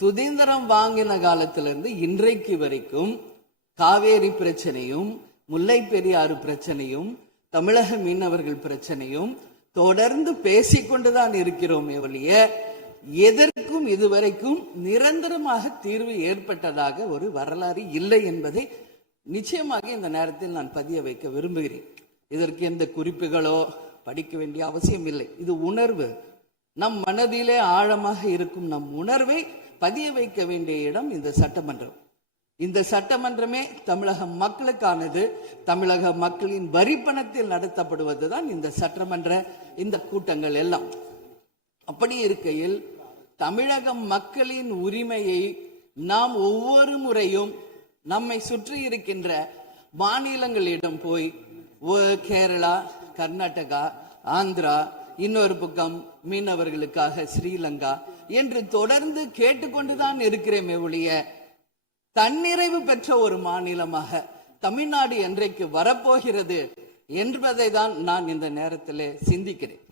சுதந்திரம் வாங்கின காலத்திலிருந்து இன்றைக்கு வரைக்கும் காவேரி பிரச்சனையும், முல்லை பெரியாறு பிரச்சனையும், தமிழக மீனவர்கள் பிரச்சனையும் தொடர்ந்து பேசிக்கொண்டுதான் இருக்கிறோமே ஒழிய எதற்கும் இதுவரைக்கும் நிரந்தரமாக தீர்வு ஏற்பட்டதாக ஒரு வரலாறு இல்லை என்பதை நிச்சயமாக இந்த நேரத்தில் நான் பதிய வைக்க விரும்புகிறேன். இதற்கு எந்த குறிப்புகளோ படிக்க வேண்டிய அவசியம் இல்லை. இது உணர்வு, நம் மனதிலே ஆழமாக இருக்கும் நம் உணர்வை பதிய வைக்க வேண்டிய இடம் இந்த சட்டமன்றம். இந்த சட்டமன்றமே தமிழக மக்களுக்கானது. தமிழக மக்களின் வரி பணத்தில் நடத்தப்படுவதுதான் இந்த சட்டமன்ற இந்த கூட்டங்கள் எல்லாம். அப்படி இருக்கையில் தமிழக மக்களின் உரிமையை நாம் ஒவ்வொரு முறையும் நம்மை சுற்றி இருக்கின்ற மாநிலங்களிடம் போய் கேரளா, கர்நாடகா, ஆந்திரா, இன்னொரு பக்கம் மீனவர்களுக்காக ஸ்ரீலங்கா என்று தொடர்ந்து கேட்டுக்கொண்டுதான் இருக்கிறேன் ஒழிய தன்னிறைவு பெற்ற ஒரு மாநிலமாக தமிழ்நாடு என்றைக்கு வரப்போகிறது என்பதை தான் நான் இந்த நேரத்தில் சிந்திக்கிறேன்.